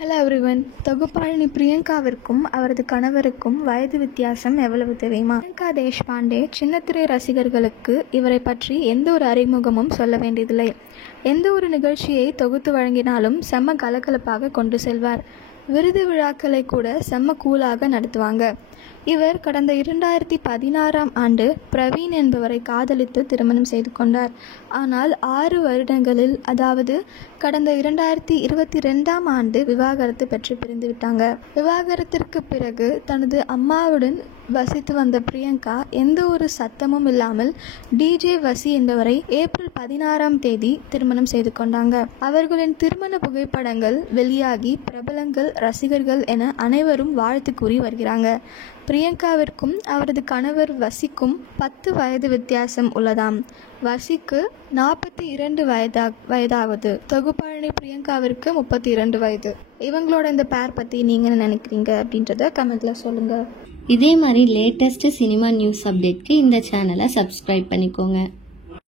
Hello everyone. தொகுப்பாளினி பிரியங்காவிற்கும் அவரது கணவருக்கும் வயது வித்தியாசம் எவ்வளவு தெரியுமா? பிரியங்கா தேஷ்பாண்டே சின்னத்திரை ரசிகர்களுக்கு இவரை பற்றி எந்த ஒரு அறிமுகமும் சொல்ல வேண்டியதில்லை. எந்த ஒரு நிகழ்ச்சியை தொகுத்து வழங்கினாலும் செம்ம கலகலப்பாக கொண்டு செல்வார். விருது விழாக்களை கூட செம்ம கூலாக நடத்துவாங்க. இவர் கடந்த 2016ஆம் ஆண்டு பிரவீன் என்பவரை காதலித்து திருமணம் செய்து கொண்டார். ஆனால் 6 வருடங்களில், அதாவது கடந்த 2022ஆம் ஆண்டு விவாகரத்து பெற்று பிரிந்து விட்டாங்க. விவாகரத்திற்கு பிறகு தனது அம்மாவுடன் வசித்து வந்த பிரியங்கா எந்த ஒரு சத்தமும் இல்லாமல் டிஜே வசி என்பவரை ஏப்ரல் 16ஆம் தேதி திருமணம் செய்து கொண்டாங்க. அவர்களின் திருமண புகைப்படங்கள் வெளியாகி பிரபலங்கள், ரசிகர்கள் என அனைவரும் வாழ்த்து கூறி வருகிறாங்க. பிரியங்காவிற்கும் அவரது கணவர் வசிக்கும் 10 வயது வித்தியாசம் உள்ளதாம். வசிக்கு 42 வயதாவது. தொகுப்பாளினி பிரியங்காவிற்கு 32 வயது. இவங்களோட இந்த பேர் பற்றி நீங்கள் என்ன நினைக்கிறீங்க அப்படின்றத கமெண்ட்ல சொல்லுங்க. இதே மாதிரி லேட்டஸ்ட் சினிமா நியூஸ் அப்டேட்க்கு இந்த சேனலை சப்ஸ்கிரைப் பண்ணிக்கோங்க.